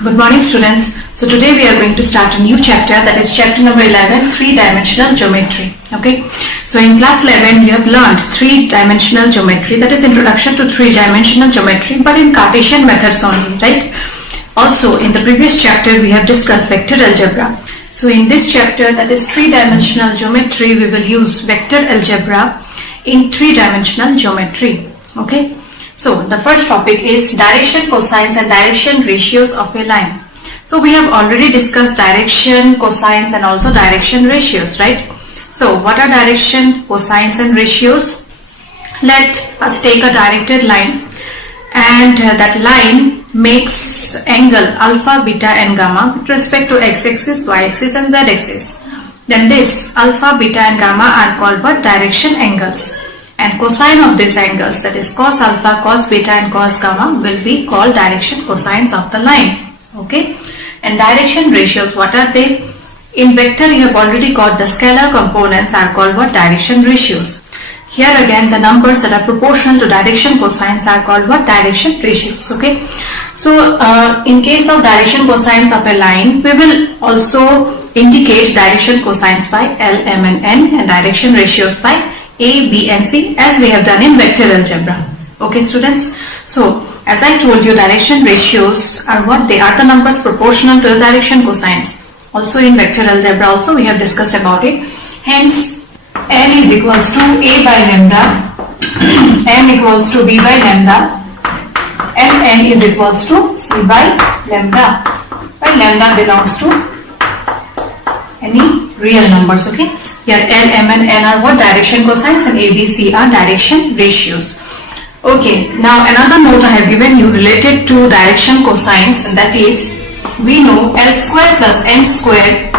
Good morning, students. So today we are going to start a new chapter, that is chapter number 11, three-dimensional geometry. Okay. So in class 11 we have learned three-dimensional geometry, that is introduction to three-dimensional geometry, but in Cartesian methods only, right? Also in the previous chapter we have discussed vector algebra. So in this chapter, that is three-dimensional geometry, we will use vector algebra in three-dimensional geometry. Okay. So the first topic is direction, cosines and direction ratios of a line. So we have already discussed direction, cosines and also direction ratios, right? So what are direction, cosines and ratios? Let us take a directed line, and that line makes angle alpha, beta and gamma with respect to x-axis, y-axis and z-axis. Then this alpha, beta and gamma are called what? Direction angles. And cosine of these angles, that is cos alpha, cos beta and cos gamma, will be called direction cosines of the line. Okay. And direction ratios, what are they? In vector you have already got the scalar components are called what? Direction ratios. Here again the numbers that are proportional to direction cosines are called what? Direction ratios. Okay. So in case of direction cosines of a line, we will also indicate direction cosines by L, M and N, and direction ratios by A, B and C, as we have done in vector algebra. Okay students. So as I told you, direction ratios are what? They are the numbers proportional to the direction cosines. Also in vector algebra also we have discussed about it. Hence L is equals to A by lambda, M equals to B by lambda, and N is equals to C by lambda, where lambda belongs to any real numbers. Okay. Here L, M and N are what? Direction cosines, and A, B, C are direction ratios. Okay. Now another note I have given you related to direction cosines, and that is, we know L square plus M square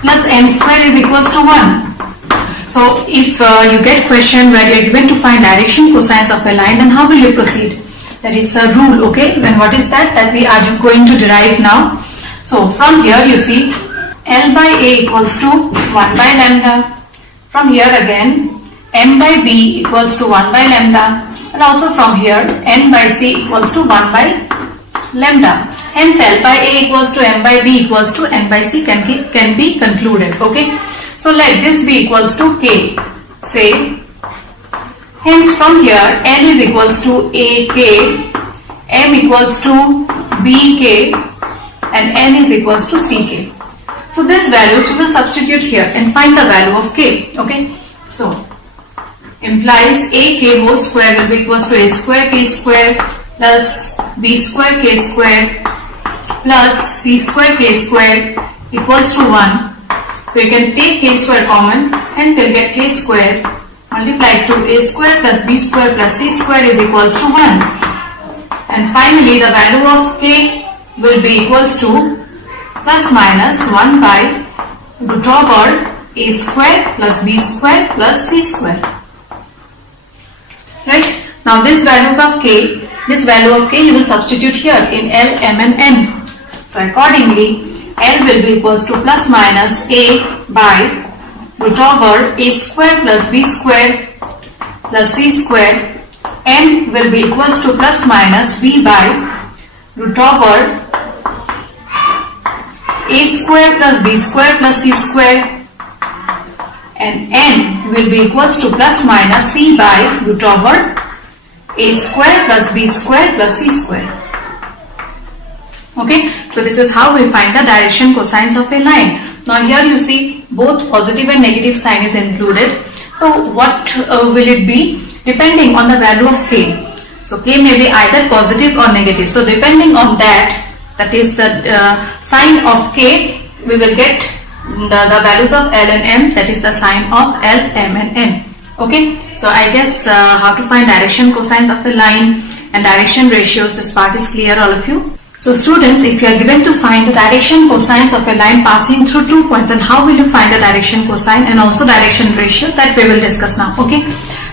plus N square is equals to 1. So if you get question where you are given to find direction cosines of a line, then how will you proceed? There is a rule. Okay. And what is that? That we are going to derive now. So from here you see L by A equals to 1 by lambda. From here again M by B equals to 1 by lambda, and also from here N by C equals to 1 by lambda. Hence L by A equals to M by B equals to N by C can be concluded. Okay. So let this be equals to K, say. Hence from here L is equals to AK, M equals to BK and N is equals to CK. So these values we will substitute here and find the value of K. Okay. So implies AK whole square will be equals to A square K square plus B square K square plus C square K square equals to 1. So you can take K square common, hence you will get K square multiplied to A square plus B square plus C square is equals to 1. And finally the value of K will be equals to plus minus 1 by root over A square plus B square plus C square. Right. Now this values of K, this value of K you will substitute here in L, M and N. So accordingly L will be equals to plus minus A by root over A square plus B square plus C square. N will be equals to plus minus B by root over A square plus B square plus C square, and N will be equals to plus minus C by root over A square plus B square plus C square. Okay. So this is how we find the direction cosines of a line. Now here you see both positive and negative sign is included. So what will it be? Depending on the value of K. So K may be either positive or negative. So depending on that is the sign of K, we will get the values of L and M, that is the sign of L, M and N. Okay. So I guess how to find direction cosines of a line and direction ratios, this part is clear, all of you. So students, if you are given to find the direction cosines of a line passing through 2 points, and how will you find the direction cosine and also direction ratio, that we will discuss now. Okay.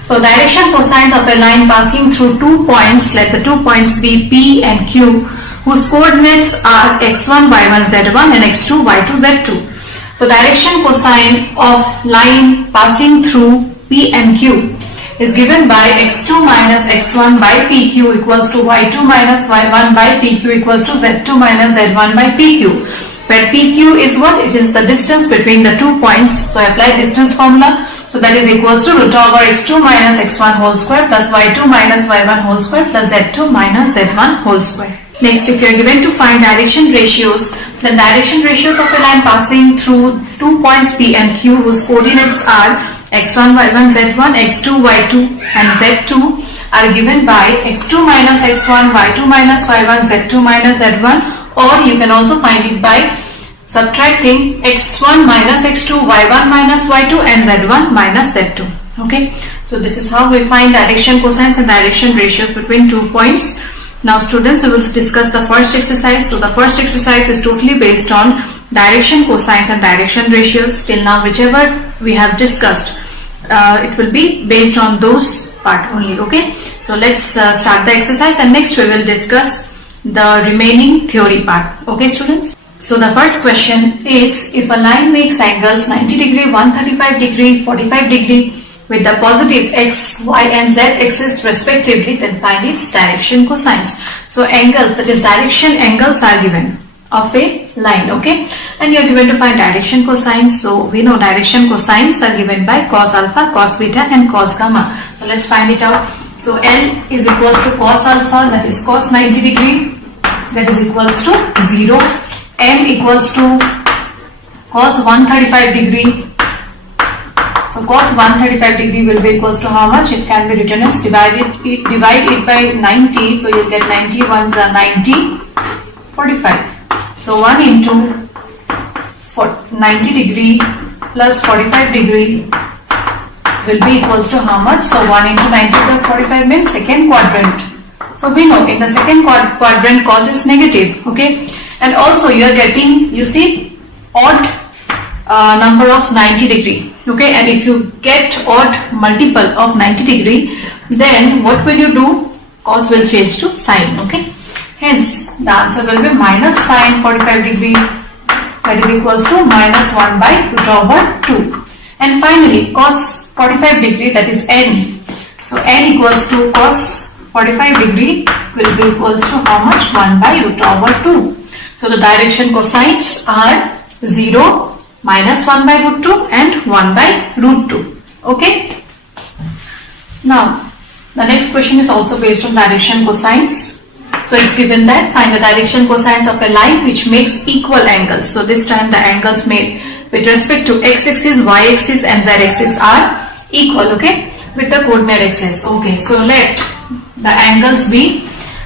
So direction cosines of a line passing through 2 points, let the 2 points be P and Q, whose coordinates are x1, y1, z1 and x2, y2, z2. So direction cosine of line passing through P and Q is given by x2 minus x1 by pq equals to y2 minus y1 by pq equals to z2 minus z1 by pq, where pq is what? It is the distance between the 2 points. So I apply distance formula. So that is equals to root over x2 minus x1 whole square plus y2 minus y1 whole square plus z2 minus z1 whole square. Next, if you are given to find direction ratios, then direction ratios of a line passing through 2 points P and Q whose coordinates are x1, y1, z1, x2, y2 and z2 are given by x2 minus x1, y2 minus y1, z2 minus z1, or you can also find it by subtracting x1 minus x2, y1 minus y2 and z1 minus z2. Okay, so this is how we find direction cosines and direction ratios between 2 points. Now students, we will discuss the first exercise. So the first exercise is totally based on direction cosines and direction ratios. Till now, whichever we have discussed, it will be based on those part only. Okay, so let's start the exercise, and next we will discuss the remaining theory part. Okay students, so the first question is, if a line makes angles 90 degree, 135 degree, 45 degree with the positive x, y and z axis respectively, then find its direction cosines. So angles, that is direction angles, are given of a line. Okay, and you are given to find direction cosines. So we know direction cosines are given by cos alpha, cos beta and cos gamma. So let's find it out. So L is equals to cos alpha, that is cos 90 degree, that is equals to 0. M equals to cos 135 degree. So cos 135 degree will be equals to how much? It can be written as divide it by 90. So you'll get 90 ones are 90, 45. So 1 into 90 degree plus 45 degree will be equals to how much? So 1 into 90 plus 45 means second quadrant. So we know in the second quadrant cos is negative. Okay, and also you are getting, you see, odd number of 90 degree. Okay, and if you get odd multiple of 90 degree, then what will you do? Cos will change to sine. Okay, hence the answer will be minus sine 45 degree, that is equals to minus 1 by root over 2. And finally cos 45 degree, that is n. So n equals to cos 45 degree will be equals to how much? 1 by root over 2. So the direction cosines are 0, minus 1 by root 2 and 1 by root 2. Okay. Now the next question is also based on direction cosines. So it's given that find the direction cosines of a line which makes equal angles. So this time the angles made with respect to x-axis, y-axis and z-axis are equal. Okay, with the coordinate axis. Okay, so let the angles be,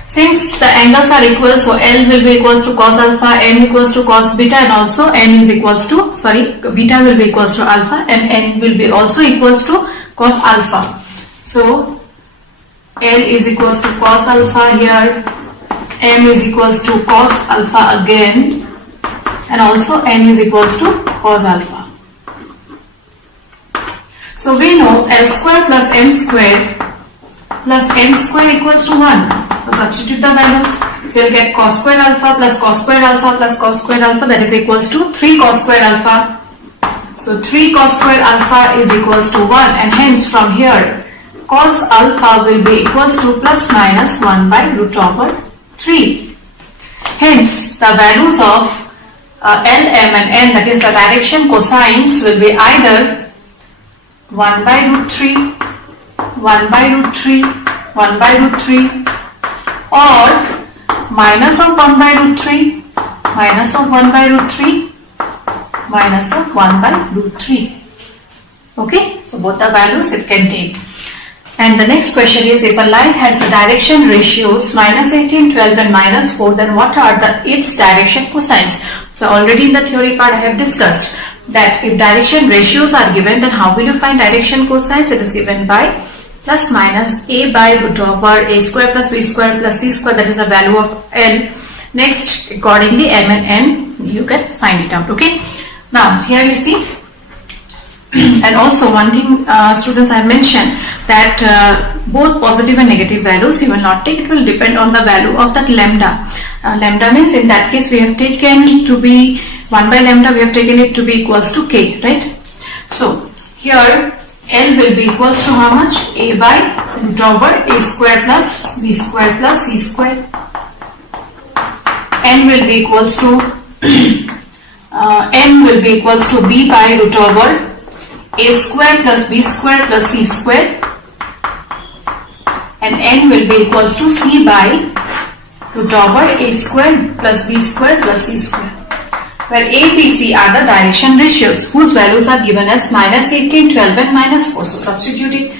since the angles are equal, so L will be equals to cos alpha, M equals to cos beta, and also N is equals to, beta will be equals to alpha and N will be also equals to cos alpha. So L is equals to cos alpha here, M is equals to cos alpha again, and also N is equals to cos alpha. So we know L square plus M square plus N square equals to 1. So substitute the values. So you'll get cos square alpha plus cos square alpha plus cos square alpha, that is equals to 3 cos square alpha. So 3 cos square alpha is equals to 1, and hence from here cos alpha will be equals to plus minus 1 by root over 3. Hence the values of L, M and N, that is the direction cosines, will be either 1 by root 3, 1 by root 3, 1 by root 3, or minus of 1 by root 3, minus of 1 by root 3, minus of 1 by root 3. Okay, so both the values it can take. And the next question is, if a line has the direction ratios minus 18, 12 and minus 4, then what are its direction cosines? So already in the theory part I have discussed that if direction ratios are given, then how will you find direction cosines? It is given by plus minus a by root over a square plus b square plus c square, that is a value of L. Next, accordingly M and N, you can find it out. Okay, now here you see, and also one thing students, I mentioned that both positive and negative values you will not take, it will depend on the value of that lambda. Lambda means in that case we have taken to be 1 by lambda, we have taken it to be equals to k, right? So here L will be equals to how much? A by root over a square plus b square plus c square. N will be equals to n will be equals to b by root over a square plus b square plus c square, and n will be equals to c by root over a square plus b square plus c square, where a, b, c are the direction ratios whose values are given as minus 18, 12 and minus 4. So substitute it,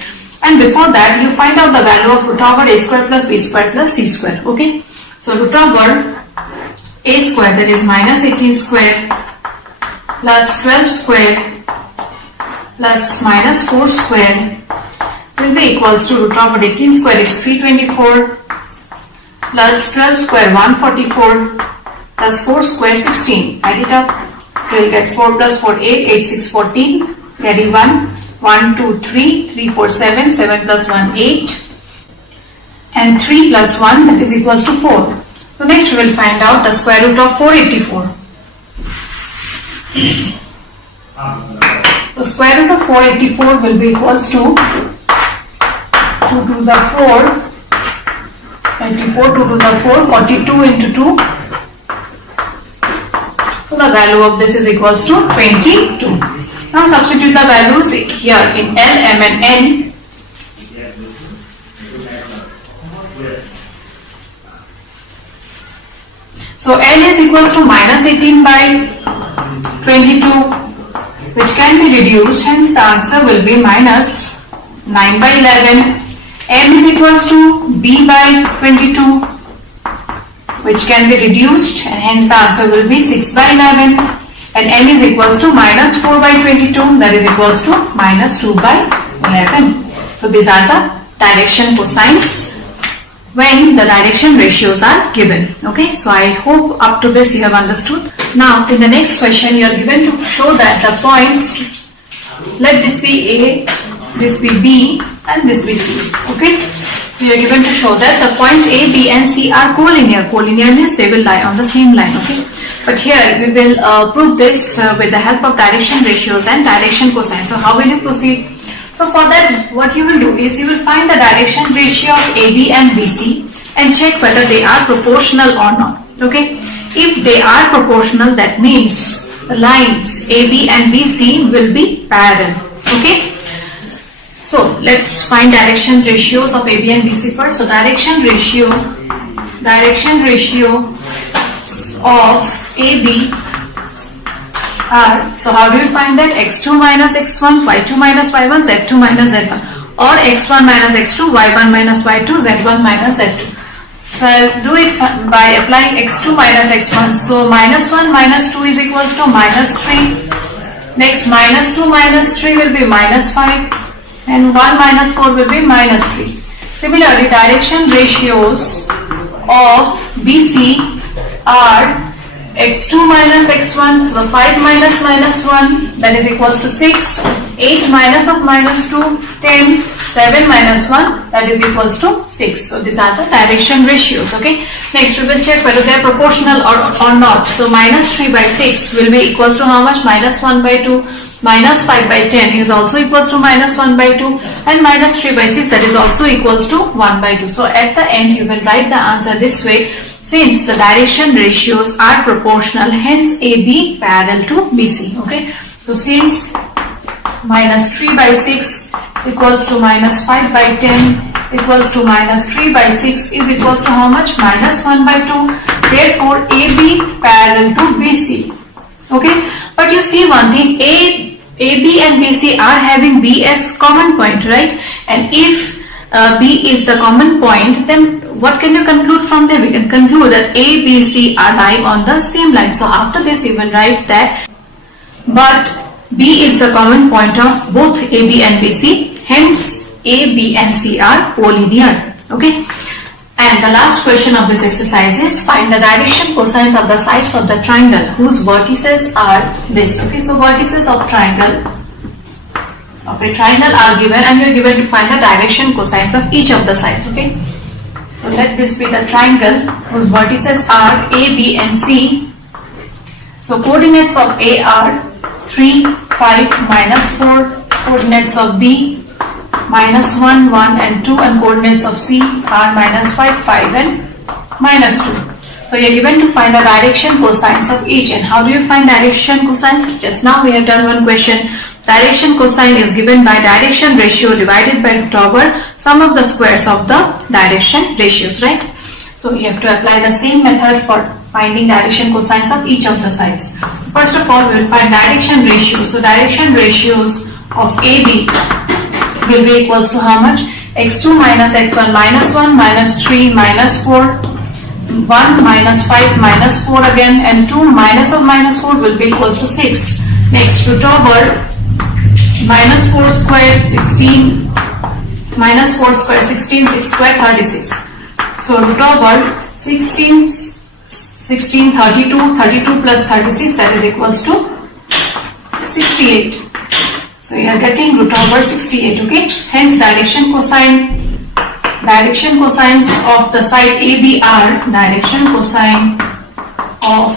and before that you find out the value of root over a square plus b square plus c square. Okay, so root over a square, that is minus 18 square plus 12 square plus minus 4 square will be equals to root over 18 square is 324 plus 12 square 144 plus 4 square 16. Add it up. So you get 4 plus 4 8, 8 6 14, carry 1, 1 2 3, 3 4 7, 7 plus 1 8, and 3 plus 1, that is equals to 4. So next we will find out the square root of 484. So square root of 484 will be equals to 2 2s are 4, 84, 2 2s are 4, 42 into 2. So the value of this is equals to 22. Now substitute the values here in L, M and N. So L is equals to minus 18 by 22, which can be reduced, hence the answer will be minus 9 by 11. M is equals to B by 22, which can be reduced, and hence the answer will be 6 by 11. And N is equals to minus 4 by 22, that is equals to minus 2 by 11. So these are the direction cosines when the direction ratios are given. Okay, so I hope up to this you have understood. Now in the next question you are given to show that the points, let this be A, this be B and this be C. Okay, so you are given to show that the points A, B and C are collinear. Collinear means they will lie on the same line. Okay, but here we will prove this with the help of direction ratios and direction cosine. So how will you proceed? So for that, what you will do is you will find the direction ratio of AB and BC and check whether they are proportional or not. Okay, if they are proportional, that means the lines AB and BC will be parallel. Okay, so let's find direction ratios of AB and BC first. So direction ratio of AB are, so how do you find that? X2 minus X1, Y2 minus Y1, Z2 minus Z1, or X1 minus X2, Y1 minus Y2, Z1 minus Z2. So I'll do it by applying X2 minus X1. So minus 1 minus 2 is equals to minus 3. Next minus 2 minus 3 will be minus 5, and 1 minus 4 will be minus 3. Similarly, direction ratios of BC are X2 minus X1, so 5 minus minus 1, that is equals to 6, 8 minus of minus 2, 10, 7 minus 1, that is equals to 6. So these are the direction ratios. Okay, next we will check whether they are proportional or not. So minus 3 by 6 will be equals to how much? Minus 1 by 2. Minus 5 by 10 is also equals to minus 1 by 2, and minus 3 by 6, that is also equals to 1 by 2. So at the end you will write the answer this way: since the direction ratios are proportional, hence AB parallel to BC. Okay, so since minus 3 by 6 equals to minus 5 by 10 equals to minus 3 by 6 is equals to how much? Minus 1 by 2. Therefore AB parallel to BC. Okay, but you see one thing, AB and BC are having B as common point, right? And if B is the common point, then what can you conclude from there? We can conclude that A, B, C are lying on the same line. So after this you will write that, but B is the common point of both AB and BC, hence A, B and C are collinear. Okay, and the last question of this exercise is find the direction cosines of the sides of the triangle whose vertices are this. Okay, so vertices of a triangle are given, and you are given to find the direction cosines of each of the sides. Okay, so let this be the triangle whose vertices are A, B and C. So coordinates of A are 3, 5, minus 4, coordinates of B minus 1, 1 and 2, and coordinates of C are minus 5, 5 and minus 2. So you are given to find the direction cosines of each. And how do you find direction cosines? Just now we have done one question. Direction cosine is given by direction ratio divided by root over sum of the squares of the direction ratios, right? So you have to apply the same method for finding direction cosines of each of the sides. First of all, we will find direction ratios. So direction ratios of AB will be equals to how much? x2 minus x1 minus 1 minus 3 minus 4, 1 minus 5 minus 4 again, and 2 minus of minus 4 will be equals to 6. Next, root over minus 4 square 16 minus 4 square 16, 6 square 36. So root over 16 32, 32 plus 36, that is equals to 68. So you are getting root over 68, okay? Hence direction cosines of the side AB are, direction cosine of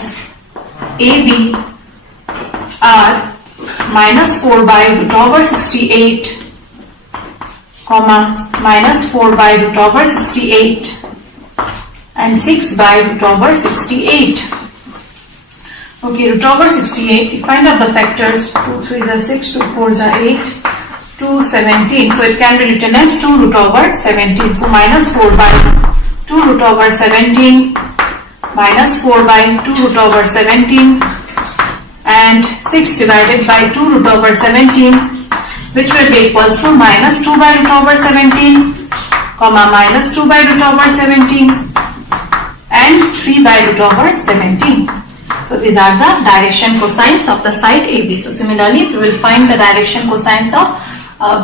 AB are minus 4 by root over 68, comma, minus 4 by root over 68 and 6 by root over 68. Okay, root over 68, you find out the factors, 2 3s are 6, 2 4s are 8, 2 17. So it can be written as 2 root over 17. So minus 4 by 2 root over 17, minus 4 by 2 root over 17, and 6 divided by 2 root over 17, which will be equals to minus 2 by root over 17, comma, minus 2 by root over 17 and 3 by root over 17. So these are the direction cosines of the side AB. So similarly, we will find the direction cosines of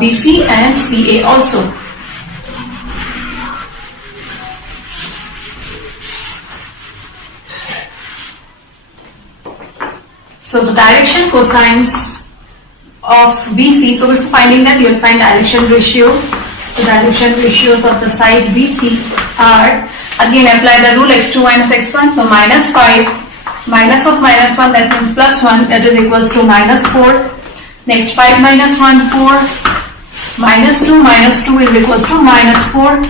BC and CA also. So the direction cosines of BC, so before finding that, you will find direction ratio. The direction ratios of the side BC are, again apply the rule x2 minus x1, so minus 5, minus of minus 1, that means plus 1, that is equals to minus 4. Next 5 minus 1, 4, minus 2 is equals to minus 4.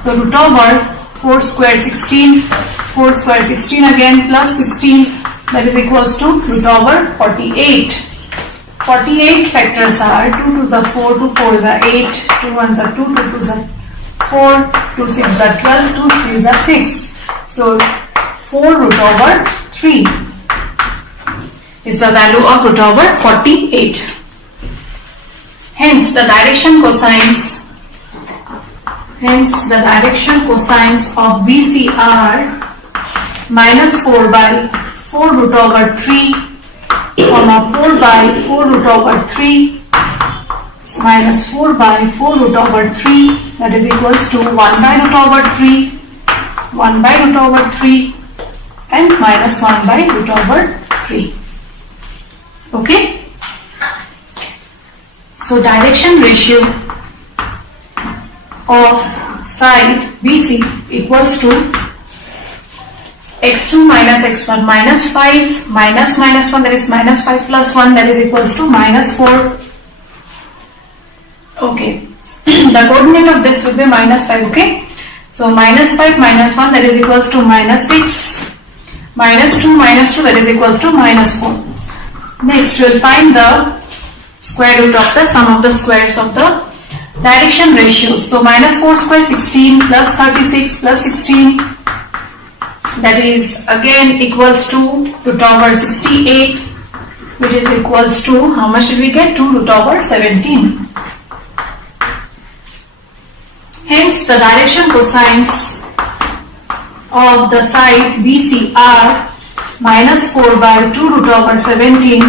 So root over 4 square 16, 4 square 16 again plus 16, that is equals to root over 48. 48 factors are 2 2s are 4, 2 4s are 8, 2 1s are 2, 2 2s are 4, 2 6s are 12, 2 3s are 6. So 4 root over 3 is the value of root over 48. Hence the direction cosines of BC are minus 4 by 4 root over 3, comma, 4 by 4 root over 3, minus 4 by 4 root over 3, that is equals to 1 by root over 3, 1 by root over 3 and minus 1 by root over 3. Okay? So direction ratio of side BC equals to x2 minus x1 minus 5 minus 1, that is minus 5 plus 1, that is equals to minus 4. Okay. The coordinate of this will be minus 5, okay? So minus 5 minus 1, that is equals to minus 6, minus 2 that is equals to minus 4. Next we will find the square root of the sum of the squares of the direction ratios. So minus 4 square 16 plus 36 plus 16, that is again equals to root over 68, which is equals to, how much did we get? 2 root over 17. Hence the direction cosines of the side BC are minus 4 by 2 root over 17,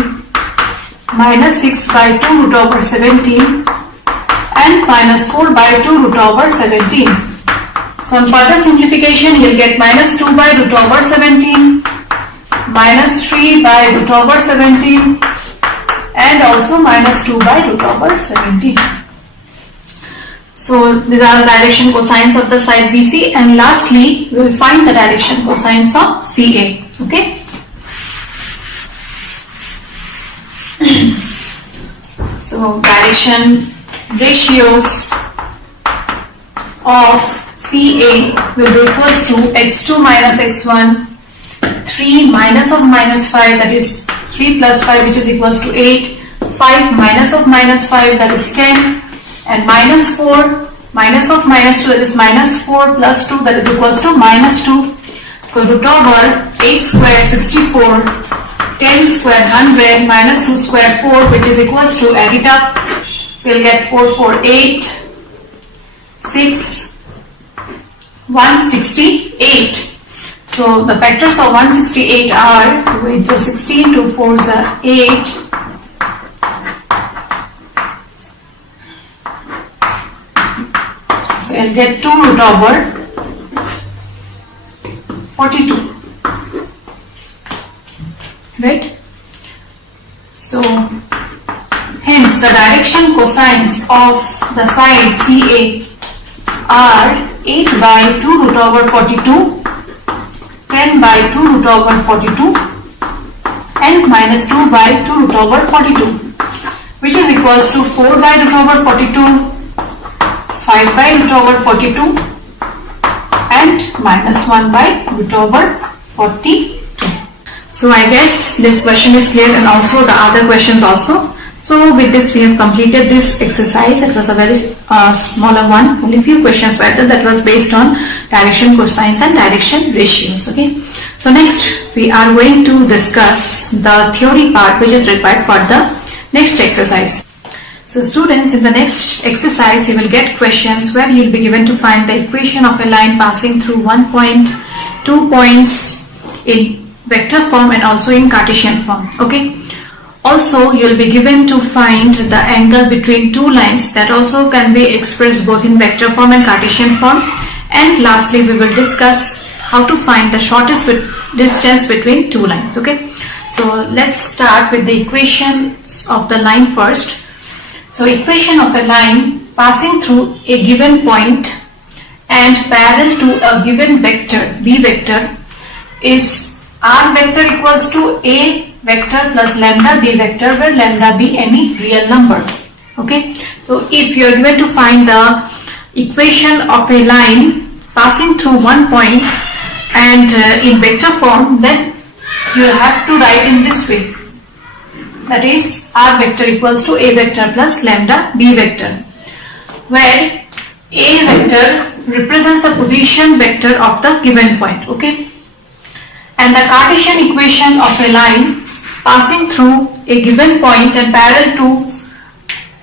minus 6 by 2 root over 17 and minus 4 by 2 root over 17. So on further simplification, you will get minus 2 by root over 17, minus 3 by root over 17 and also minus 2 by root over 17. So these are the direction cosines of the side BC, and lastly we will find the direction cosines of CA. Okay. So So direction ratios of CA will be equals to x2 minus x1, 3 minus of minus 5, that is 3 plus 5, which is equals to 8, 5 minus of minus 5, that is 10, and minus 4 minus of minus 2, that is minus 4 plus 2, that is equals to minus 2. So root over 8 square 64, 10 square 100, minus 2 square 4, which is equals to, add it up. So you'll get 4, 4, 8, 6, 168. So the factors of 168 are 2 8s are 16, 2 4s are 8, so I'll get 2 root over 42, right? So hence the direction cosines of the side CA are 8 by 2 root over 42, 10 by 2 root over 42, and minus 2 by 2 root over 42, which is equals to 4 by root over 42, 5 by root over 42, and minus 1 by root over 42. So I guess this question is clear, and also the other questions also. So with this we have completed this exercise. It was a very smaller one, only few questions were there, that was based on direction cosines and direction ratios. Okay. So next we are going to discuss the theory part, which is required for the next exercise. So students, in the next exercise you will get questions where you will be given to find the equation of a line passing through 1 point, 2 points in vector form and also in Cartesian form. Okay. Also, you will be given to find the angle between two lines, that also can be expressed both in vector form and Cartesian form. And lastly, we will discuss how to find the shortest distance between two lines. Okay, so let's start with the equations of the line first. So equation of a line passing through a given point and parallel to a given vector, B vector, is R vector equals to A vector plus lambda B vector, where lambda be any real number. Okay, so if you are given to find the equation of a line passing through one point and in vector form, then you have to write in this way, that is R vector equals to A vector plus lambda B vector, where A vector represents the position vector of the given point. Okay, and the Cartesian equation of a line passing through a given point and parallel to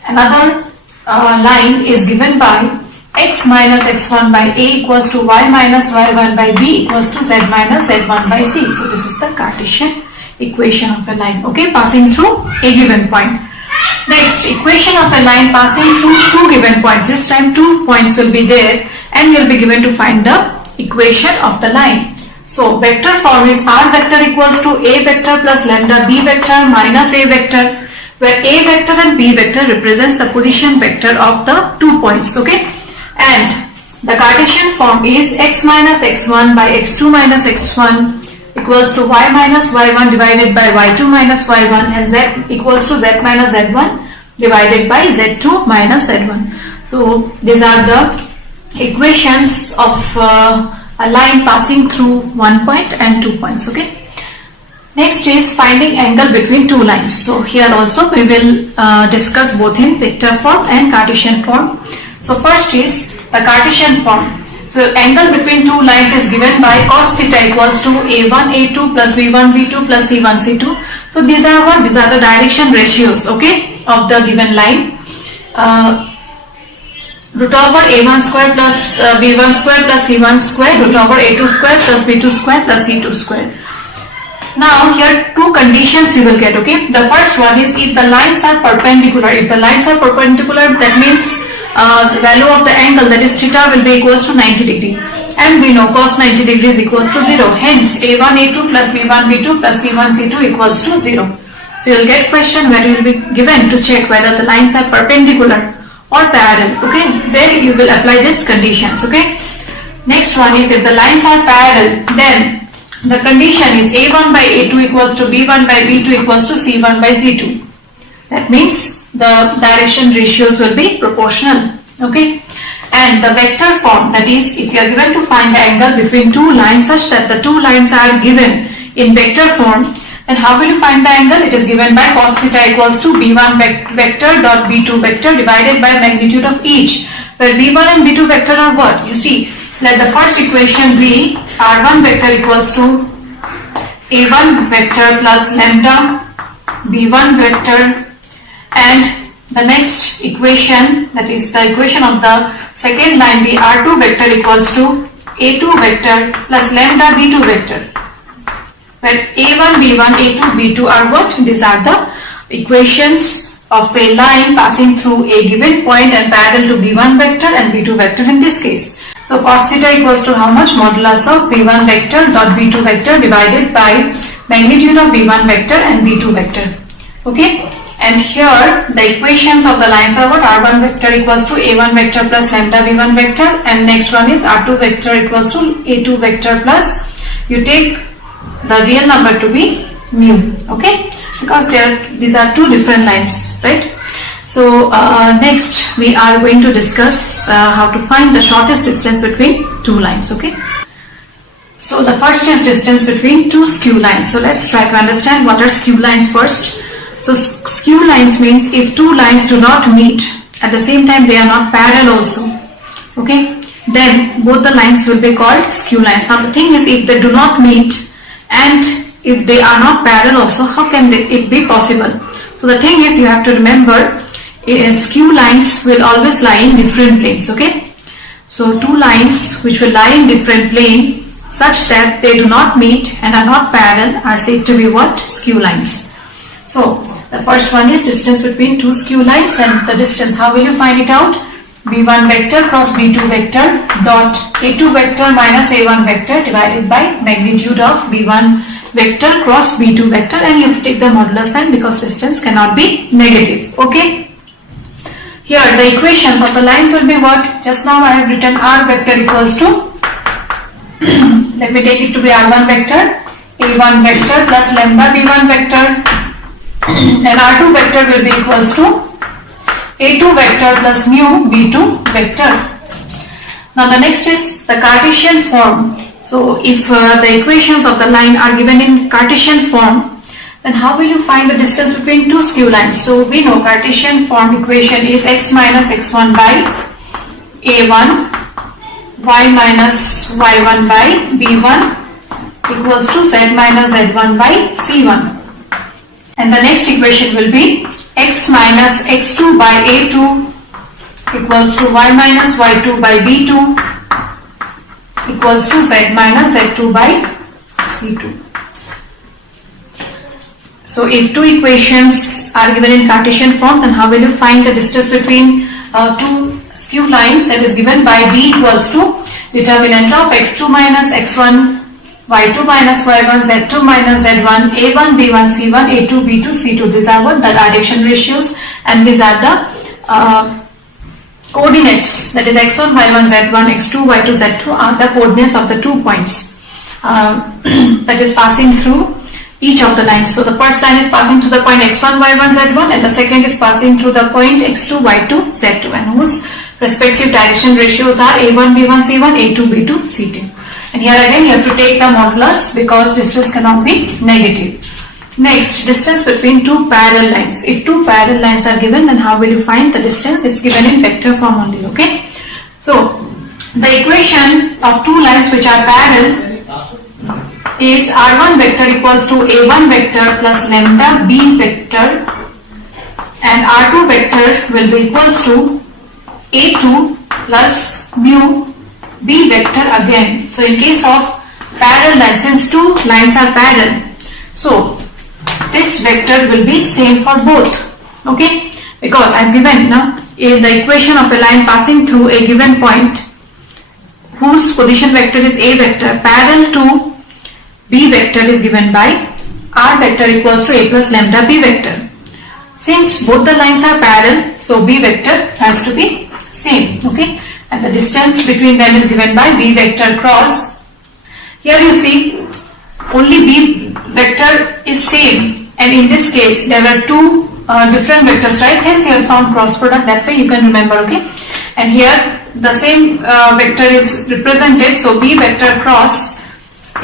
another line is given by x minus x1 by a equals to y minus y1 by b equals to z minus z1 by c. So this is the Cartesian equation of a line, okay, passing through a given point. Next, equation of a line passing through two given points. This time 2 points will be there and you will be given to find the equation of the line. So vector form is R vector equals to A vector plus lambda B vector minus A vector, where A vector and B vector represents the position vector of the 2 points. Okay, and the Cartesian form is x minus x1 by x2 minus x1 equals to y minus y1 divided by y2 minus y1, and z equals to z minus z1 divided by z2 minus z1. So these are the equations of a line passing through 1 point and 2 points. Okay, next is finding angle between two lines. So here also we will discuss both in vector form and Cartesian form. So first is the Cartesian form. So angle between two lines is given by cos theta equals to a1 a2 plus b1 b2 plus c1 c2. So these are what? These are the direction ratios, okay, of the given line. Root over a1 square plus b1 square plus c1 square, root over a2 square plus b2 square plus c2 square. Now here two conditions you will get. Okay, the first one is if the lines are perpendicular. If the lines are perpendicular, that means the value of the angle, that is theta, will be equals to 90 degree, and we know cos 90 degrees equals to 0. Hence a1 a2 plus b1 b2 plus c1 c2 equals to 0. So you will get question where you will be given to check whether the lines are perpendicular or parallel. Okay, there you will apply these conditions. Okay, next one is if the lines are parallel, then the condition is a1 by a2 equals to b1 by b2 equals to c1 by c2. That means the direction ratios will be proportional. Okay, and the vector form, that is, if you are given to find the angle between two lines such that the two lines are given in vector form, then how will you find the angle? It is given by cos theta equals to b1 vector dot b2 vector divided by magnitude of each, where b1 and b2 vector are what? You see, let the first equation be r1 vector equals to a1 vector plus lambda b1 vector, and the next equation, that is the equation of the second line, be r2 vector equals to a2 vector plus lambda b2 vector, where a1 b1 a2 b2 are what? These are the equations of a line passing through a given point and parallel to b1 vector and b2 vector in this case. So cos theta equals to how much? Modulus of b1 vector dot b2 vector divided by magnitude of b1 vector and b2 vector. Okay, and here the equations of the lines are what? r1 vector equals to a1 vector plus lambda b1 vector, and next one is r2 vector equals to a2 vector plus, you take the real number to be mu. Okay, because these are two different lines, right? So next we are going to discuss how to find the shortest distance between two lines. Okay, so the first is distance between two skew lines. So let's try to understand what are skew lines first. So skew lines means if two lines do not meet at the same time, they are not parallel also. Okay, then both the lines will be called skew lines. Now the thing is, if they do not meet and if they are not parallel also, how can it be possible? So the thing is, you have to remember, skew lines will always lie in different planes. Okay, so two lines which will lie in different plane such that they do not meet and are not parallel are said to be what? Skew lines. So the first one is distance between two skew lines, and the distance, how will you find it out? b1 vector cross b2 vector dot a2 vector minus a1 vector divided by magnitude of b1 vector cross b2 vector, and you have to take the modulus sign because distance cannot be negative. Okay, here the equations of the lines will be what? Just now I have written r vector equals to let me take it to be r1 vector a1 vector plus lambda b1 vector, and r2 vector will be equals to a2 vector plus mu b2 vector. Now the next is the Cartesian form. So if the equations of the line are given in Cartesian form, then how will you find the distance between two skew lines? So we know Cartesian form equation is x minus x1 by a1 y minus y1 by b1 equals to z minus z1 by c1, and the next equation will be x minus x2 by a2 equals to y minus y2 by b2 equals to z minus z2 by c2. So if two equations are given in Cartesian form, then how will you find the distance between two skew lines? That is given by d equals to determinant of x2 minus x1 y2 minus y1 z2 minus z1 a1 b1 c1 a2 b2 c2. These are what? The direction ratios, and these are the coordinates, that is x1 y1 z1 x2 y2 z2 are the coordinates of the 2 points that is passing through each of the lines. So the first line is passing through the point x1 y1 z1, and the second is passing through the point x2 y2 z2, and whose respective direction ratios are a1 b1 c1 a2 b2 c2. And here again you have to take the modulus because distance cannot be negative. Next, distance between two parallel lines. If two parallel lines are given, then how will you find the distance? It's given in vector form only. Okay, so the equation of two lines which are parallel is r1 vector equals to a1 vector plus lambda b vector, and r2 vector will be equals to a2 plus mu b vector again. So in case of parallel lines, since two lines are parallel, so this vector will be same for both. Okay, because I am given now in the equation of a line passing through a given point whose position vector is a vector parallel to b vector is given by r vector equals to a plus lambda b vector. Since both the lines are parallel, so b vector has to be same. Okay, and the distance between them is given by b vector cross. Here you see only b vector is same, and in this case there are two different vectors, right? Hence you have found cross product. That way you can remember, okay? And here the same vector is represented. So B vector cross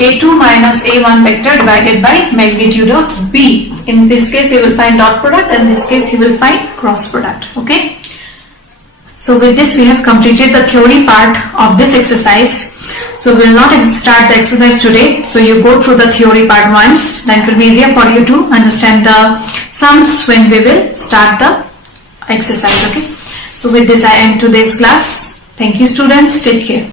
A2 minus A1 vector divided by magnitude of B. In this case you will find dot product, and in this case you will find cross product, okay? So with this we have completed the theory part of this exercise. So we will not start the exercise today. So you go through the theory part once, then it will be easier for you to understand the sums when we will start the exercise, okay? So with this I end today's class. Thank you students, take care.